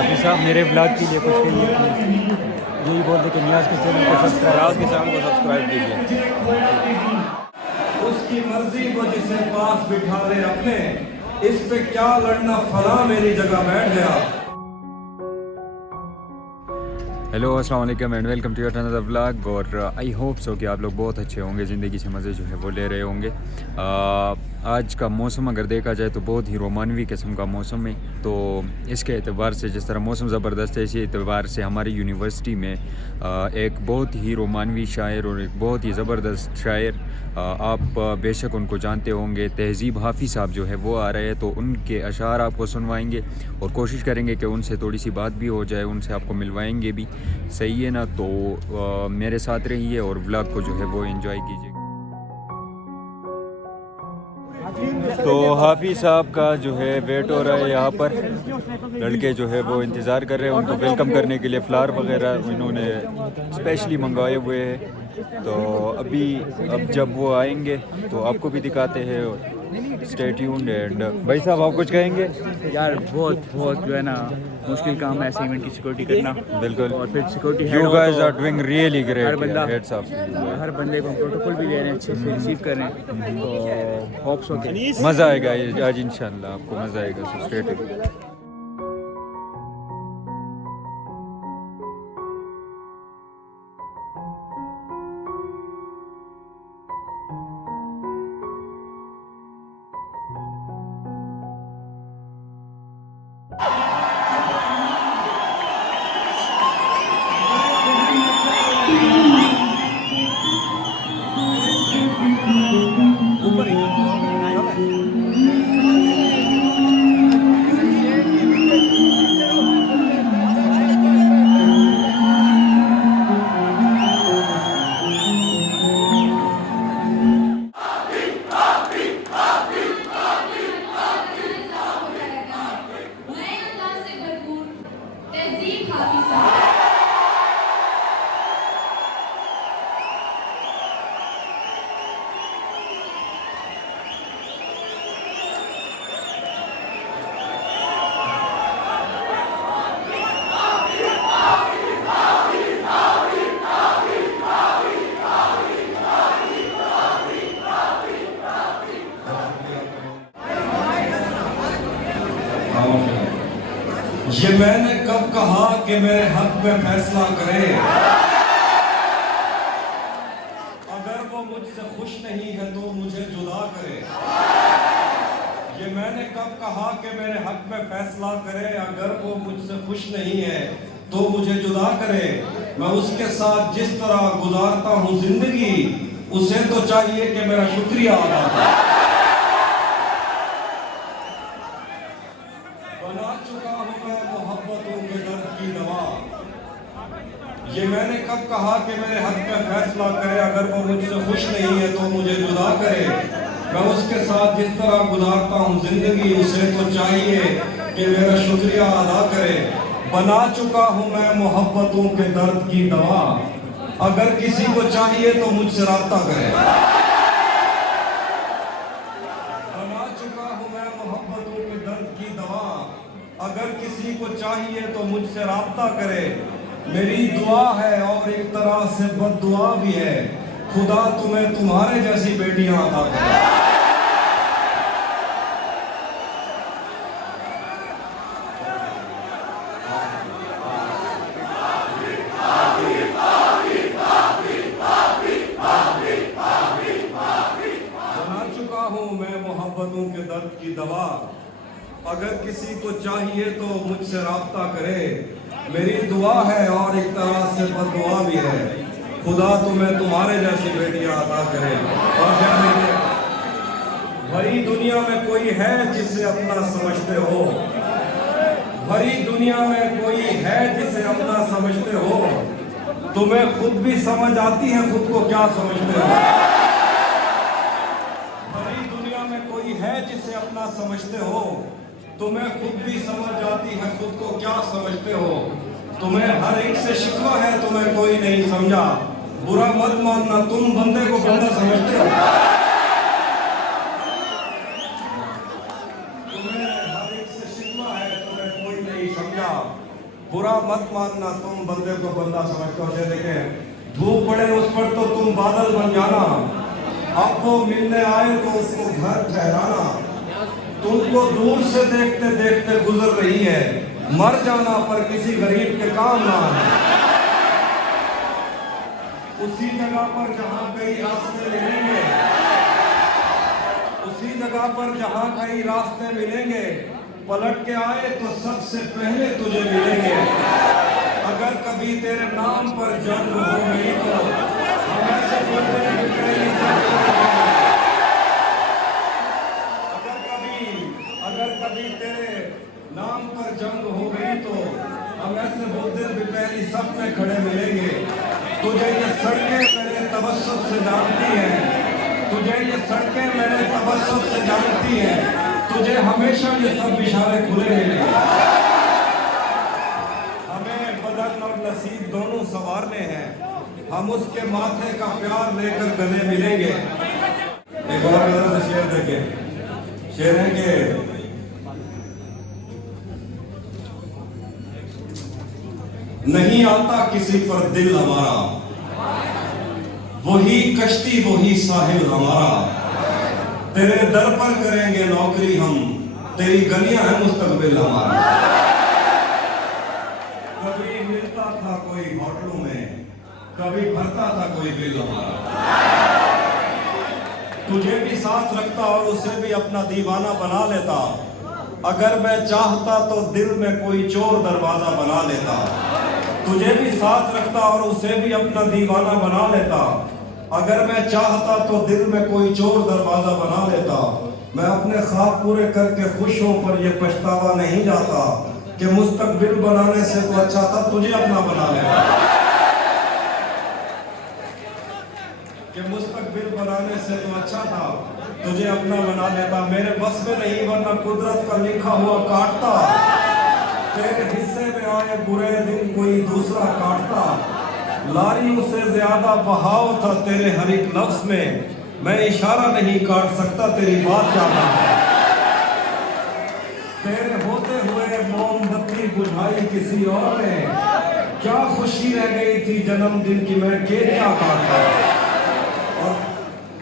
अभी साहब मेरे ब्लॉग के लिए कुछ कहिए प्लीज़। यही बोलते कि नियाज़ के चैनल को सब्सक्राइब कीजिए। उसकी मर्जी वो जिसे पास बिठा ले अपने, इस पे क्या लड़ना, फला मेरी जगह बैठ गया। हेलो अस्सलाम वालेकुम and welcome to your another vlog. और आई होप सो कि आप लोग बहुत अच्छे होंगे, ज़िंदगी से मज़े जो है वो ले रहे होंगे। आज का मौसम अगर देखा जाए तो बहुत ही रोमानवी किस्म का मौसम है। तो इसके एतबार से, जिस तरह मौसम ज़बरदस्त है, इसी एतबार से हमारी यूनिवर्सिटी में एक बहुत ही रोमानवी शायर और एक बहुत ही ज़बरदस्त शायर, आप बेशक उनको जानते होंगे, तहज़ीब हाफ़िज़ साहब जो है वो आ रहे हैं। तो उनके अशार आपको सुनवाएंगे और कोशिश करेंगे कि उनसे थोड़ी सी बात भी हो जाए, उनसे आपको मिलवाएंगे भी, सही है ना। तो मेरे साथ रहिए और व्लॉग को जो है वो एंजॉय कीजिए। तो हाफिज़ साहब का जो है वेट हो रहा है, यहाँ पर लड़के जो है वो इंतज़ार कर रहे हैं उनको वेलकम करने के लिए। फ्लावर वगैरह इन्होंने स्पेशली मंगवाए हुए हैं। तो अब जब वो आएंगे तो आपको भी दिखाते हैं। Stay tuned. एंड भाई साहब आप कुछ कहेंगे? यार बहुत जो है ना मुश्किल काम है ऐसे इवेंट की सिक्योरिटी करना। बिल्कुल। और फिर security you guys are doing really हर ग्रेट। बंदा हेड्स अप। हर बंदे को प्रोटोकॉल भी ले रहे हैं, अच्छे से रिसीव कर रहे हैं। तो होप्स हो के मज़ा आएगा आज इंशाल्लाह, आपको मज़ा आएगा। So stay tuned. ये मैंने कब कहा कि मेरे हक में फैसला करे, अगर वो मुझसे खुश नहीं है तो मुझे जुदा करे। ये मैंने कब कहा कि मेरे हक में फैसला करे, अगर वो मुझसे खुश नहीं है तो मुझे जुदा करे। मैं उसके साथ जिस तरह गुजारता हूँ जिंदगी, उसे तो चाहिए कि मेरा शुक्रिया अदा करे। बना चुका हूँ मैं मोहब्बतों के दर्द की दवा। ये मैंने कब कहा कि मेरे हक में फैसला करे, अगर वो मुझसे खुश नहीं है तो मुझे जुदा करे। मैं उसके साथ जिस तरह गुजारता हूँ जिंदगी, उसे तो चाहिए कि मेरा शुक्रिया अदा करे। बना चुका हूँ मैं मोहब्बतों के दर्द की दवा, अगर किसी को चाहिए तो मुझसे राब्ता करे। बना चुका हूँ मैं मोहब्बतों के दर्द की दवा, अगर किसी को चाहिए तो मुझसे राब्ता करे। मेरी दुआ है और एक तरह से बद्दुआ भी है, खुदा तुम्हें तुम्हारे जैसी बेटियां अता करे। बना चुका हूँ मैं मोहब्बतों के दर्द की दवा, अगर किसी को चाहिए तो मुझसे राब्ता करे। मेरी दुआ है और एक तरह से बद्दुआ भी है, खुदा तुम्हें तुम्हारे जैसी बेटियां अता करे। और भरी दुनिया में कोई है जिसे अपना समझते हो, भरी दुनिया में कोई है जिसे अपना समझते हो। तुम्हें खुद भी समझ आती है खुद को क्या समझते हो। भरी दुनिया में कोई है जिसे अपना समझते हो, तुम्हें खुद भी समझ आती है खुद को क्या समझते हो। तुम्हें हर एक से शिकवा है, तुम्हें कोई नहीं समझा, बुरा मत मानना, तुम बंदे को बंदा समझते हो। तुम्हें हर एक से शिकवा है, तुम्हें कोई नहीं समझा, बुरा मत मानना, तुम बंदे को बंदा समझते हो। देखें, धूप पड़े उस पर तो तुम बादल बन जाना, अब वो मिलने आए तो उसको घर ठहराना। तुमको दूर से देखते देखते गुजर रही है, मर जाना पर किसी गरीब के काम ना आना। उसी जगह पर जहाँ कई रास्ते मिलेंगे, उसी जगह पर जहाँ कई रास्ते मिलेंगे, पलट के आए तो सबसे पहले तुझे मिलेंगे। अगर कभी तेरे नाम पर जंग हो गई तो हम ऐसे बोलते हैं कि अगर कभी तेरे नाम पर जंग हो गई तो हम ऐसे बोलते हैं कि पहली सब में खड़े मिलेंगे। तुझे ये सड़कें मेरे तबस्सुम से जानती हैं, तुझे ये सड़कें मेरे तबस्सुम से जानती हैं, तुझे हमेशा ये सब इशारे खुले मिलेंगे। हमें बदन और नसीब दोनों संवारने हैं, हम उसके माथे का प्यार लेकर गले मिलेंगे। एक और गजल से शेर देखें, शेर है कि नहीं आता किसी पर दिल हमारा, वही कश्ती वही साहिल हमारा। तेरे दर पर करेंगे नौकरी हम, तेरी गलियां है मुस्तकबिल हमारा। कभी मिलता था कोई होटलों में, कभी भरता था कोई बिल हमारा। तुझे भी साथ रखता और उसे भी अपना दीवाना बना लेता। अगर मैं चाहता तो दिल में कोई चोर दरवाजा बना लेता। तुझे भी साथ रखता और उसे भी अपना दीवाना बना लेता। अगर मैं चाहता तो दिल में कोई चोर दरवाजा बना लेता। मैं अपने ख्वाब पूरे करके खुश हूं पर यह पछतावा नहीं जाता कि मुस्तकबिल बनाने से तो अच्छा था तुझे अपना बना लेता। कि मुस्तकबिल बनाने से तो अच्छा था तुझे अपना बना लेता। मेरे बस में नहीं वरना कुदरत का लिखा हुआ काटता। तेरे हिस्से में आए बुरे दिन कोई दूसरा काटता। लारियों से ज्यादा बहाव था तेरे हर एक लफ्ज में। मैं इशारा नहीं काट सकता तेरी बात जाना है। तेरे होते हुए मोमबत्ती बुझाई किसी और ने। क्या खुशी रह गई थी जन्मदिन की मैं केक क्या काटता। और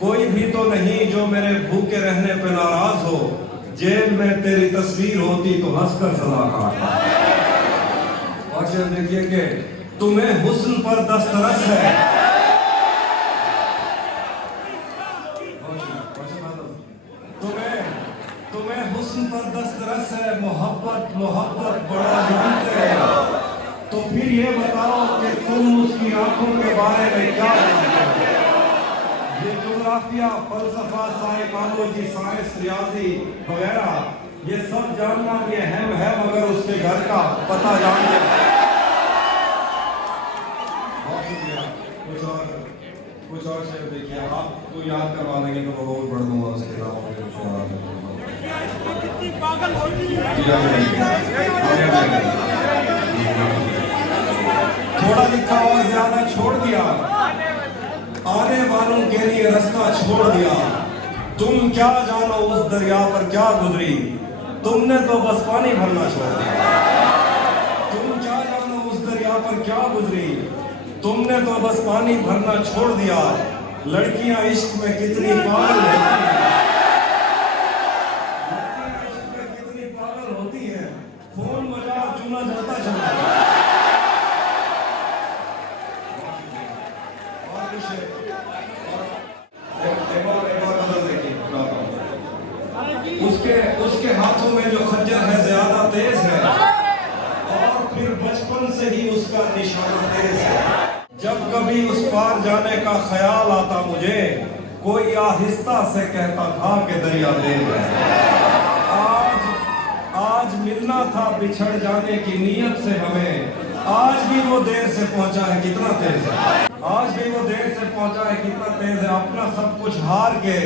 कोई भी तो नहीं जो मेरे भूखे रहने पे नाराज हो। जेब में तेरी तस्वीर होती तो हंसकर सदा काटता। और देखिए कि तुम्हें हुस्न पर दस्तरस है। तुम्हें हुस्न पर दस्तरस है। मोहब्बत मोहब्बत बड़ा जानते हैं। तो फिर ये बताओ कि तुम उसकी आंखों के बारे में क्या जानते हो। ये ज्योग्राफिया, फलसफा, साइकोलॉजी, साइंस, रियाजी वगैरह ये सब जानना भी अहम है, मगर उसके घर का पता जान लेना। बहुत शुक्रिया। कुछ और शेर देखिए, आपको याद करवा देंगे तो मैं और पढ़ दूंगा उसके अलावा थोड़ा लिखा और ज्यादा छोड़ दिया। आने वालों के लिए रास्ता छोड़ दिया। तुम क्या जानो उस दरिया पर क्या गुजरी। तुमने तो बस पानी भरना छोड़ दिया। तुम क्या जानो उस दरिया पर क्या गुजरी। तुमने तो बस पानी भरना छोड़ दिया। लड़कियां इश्क में कितनी पागल होती हैं। लड़कियां इश्क में कितनी पागल होती हैं। फोन बजा चुना जाता चला। उसके हाथों में जो खंजर है ज्यादा तेज है और फिर बचपन से ही उसका निशाना तेज है। जब कभी उस पार जाने का ख्याल आता मुझे, कोई आहिस्ता से कहता था कि दरिया तेज है। आज मिलना था बिछड़ जाने की नीयत से हमें। आज भी वो देर से पहुंचा है कितना तेज है। आज भी वो देर से पहुंचा है कितना तेज है। अपना सब कुछ हार के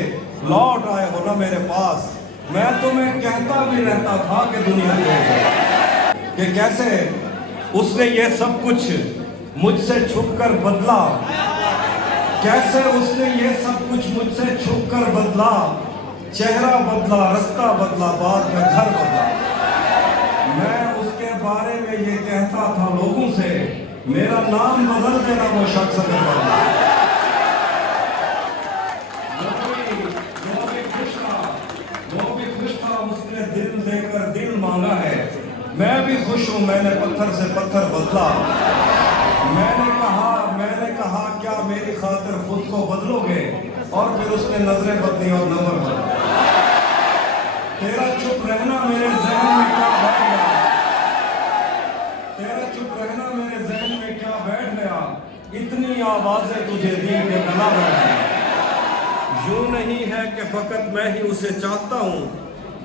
लौट आए हो ना मेरे पास। मैं तुम्हें कहता भी रहता था कि दुनिया तेज है। कि कैसे उसने ये सब कुछ मुझसे छुपकर बदला। कैसे उसने ये सब कुछ मुझसे छुपकर बदला। चेहरा बदला, रास्ता बदला, बाद में घर बदला। मैं उसके बारे में ये कहता था लोगों से, मेरा नाम बदल देना वो शख्स अगर बदला। वो भी खुश था, उसने दिल देकर दिल मांगा है। मैं भी खुश हूँ, मैंने पत्थर से पत्थर बदला। मैंने कहा क्या मेरी खातिर खुद को बदलोगे, और फिर उसने नजरें बदली और नंबर बदला। तेरा चुप रहना मेरे ज़हन में क्या बैठ गया, तेरा चुप रहना मेरे ज़हन में क्या बैठ गया, इतनी आवाजें तुझे दी के गला बैठ गया। यूं नहीं है कि फकत मैं ही उसे चाहता हूँ,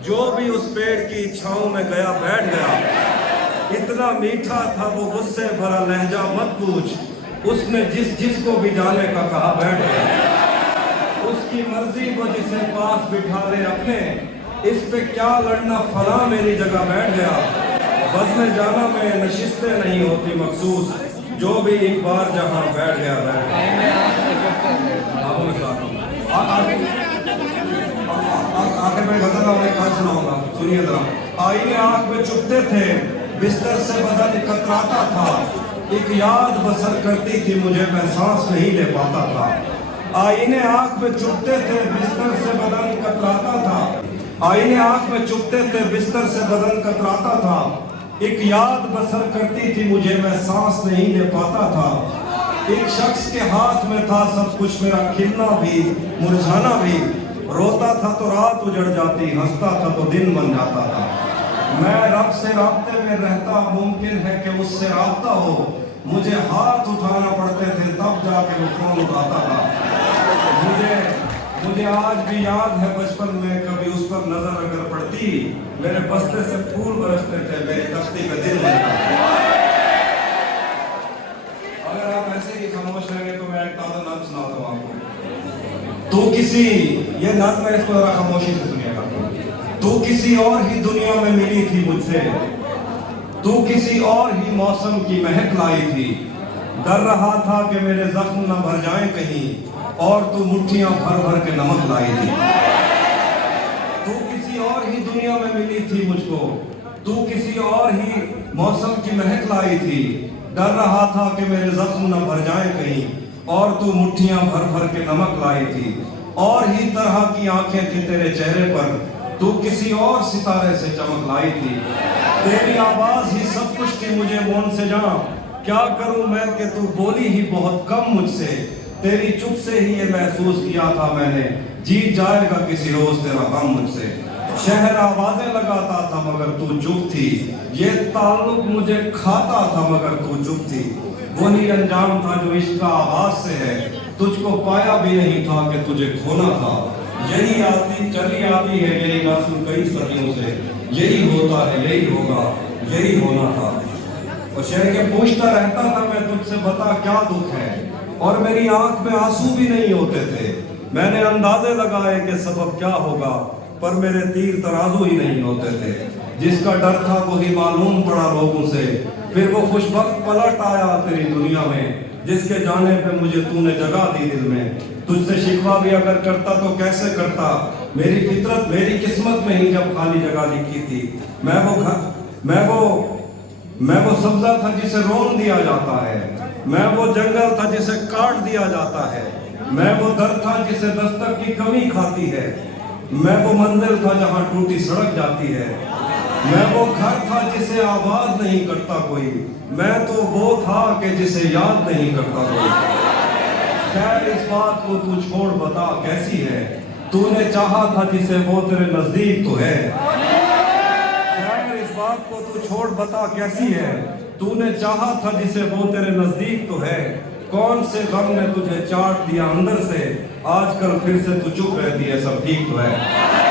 जो भी उस पेड़ की छांव में गया बैठ गया। इतना मीठा था वो गुस्से भरा लहजा मत पूछ, उसने जिसको भी जाने का कहा बैठ गया। उसकी मर्जी वो जिसे पास बिठा ले अपने, इस पे क्या लड़ना फला मेरी जगह बैठ गया। बस में जाना में नशिस्तें नहीं होती मखसूस, जो भी एक बार जहां बैठ गया बैठ गया। आखिर में गजल और एक हाल सुनाऊंगा, सुनिए जरा। आईने आंख में चुभते थे, बिस्तर से बदन कतराता था, एक याद बसर करती थी मुझे, मैं सांस नहीं ले पाता था। आईने आंख में चुभते थे, बिस्तर से बदन कतराता था। आईने आंख में चुभते थे, बिस्तर से बदन कतराता था, एक याद बसर करती थी मुझे, मैं सांस नहीं ले पाता था। एक शख्स के हाथ में था सब कुछ, मेरा खिलना भी मुरझाना भी। रोता था तो रात उजड़ जाती, हंसता था तो दिन बन जाता था। मैं रब से राब्ते में रहता, मुमकिन है कि उससे राब्ता हो, मुझे हाथ उठाना पड़ते थे तब जाके वो फोन उठाता था। मुझे आज भी याद है बचपन में कभी उस पर नजर अगर पड़ती, मेरे बस्ते से फूल बरसते थे, मेरी तख्ती पे दिन बनता था। अगर आप ऐसे ही खामोश रहेंगे तो मैं एक ताज़ा नाम सुनाता हूँ आपको। तू किसी, ये नाम मैं इसको जरा खामोशी से सुनिएगा। तू किसी और ही दुनिया में मिली थी मुझसे, तू किसी और ही मौसम की महक लाई थी। डर रहा था कि मेरे जख्म न भर जाएं कहीं, और तू मुट्ठियां भर भर के नमक लाई थी। तू किसी और ही दुनिया में मिली थी मुझको, तू किसी और ही मौसम की महक लाई थी। डर रहा था कि मेरे जख्म न भर जाएं कहीं, और तू मुट्ठियां भर भर के नमक लाई थी। और ही तरह की आंखें थी तेरे चेहरे पर, तू किसी और सितारे से चमक लाई थी। तेरी आवाज ही सब कुछ थी मुझे मौन से जहां, क्या करूं मैं कि तू बोली ही बहुत कम मुझसे। तेरी चुप से ही ये महसूस किया था मैंने, जीत जाएगा किसी रोज तेरा गम मुझसे। शहर आवाजें लगाता था मगर तू चुप थी, ये ताल्लुक मुझे खाता था मगर तू चुप थी। वही अंजाम था जो इश्क का आवाज से है, तुझको पाया भी नहीं था कि तुझे खोना था। यही आती चली आती है यही रस्म कई सदियों से, यही होता है यही होगा यही होना था। और शहर के पूछता रहता था मैं तुझसे, बता क्या दुख है, और मेरी आंख में आंसू भी नहीं होते थे। मैंने अंदाजे लगाए कि सबब क्या होगा, पर मेरे तीर तराजू ही नहीं होते थे। जिसका डर था वही मालूम पड़ा लोगों से, फिर वो खुशबख्त पलट आया तेरी दुनिया में। जिसके जाने पे मुझे तूने जगह दी दिल में, तुझसे शिकवा भी अगर करता तो कैसे करता। मेरी फितरत मेरी किस्मत में ही जब खाली जगह लिखी थी। मैं वो सब्जा था जिसे रोन दिया जाता है, मैं वो जंगल था जिसे काट दिया जाता है, मैं वो दर था जिसे दस्तक की कमी खाती है, मैं वो मंजिल था जहां टूटी सड़क जाती है, मैं वो घर था जिसे आवाज नहीं करता कोई, मैं तो वो था कि जिसे याद नहीं करता कोई। खैर इस बात को तू छोड़ बता कैसी है, तूने चाहा था जिसे वो तेरे नजदीक तो है। खैर इस बात को तू छोड़ बता कैसी है, तूने चाहा था जिसे वो तेरे नजदीक तो है। कौन से गम ने तुझे चाट दिया अंदर से, आजकल फिर से तू चुप रहती है सब ठीक तो है।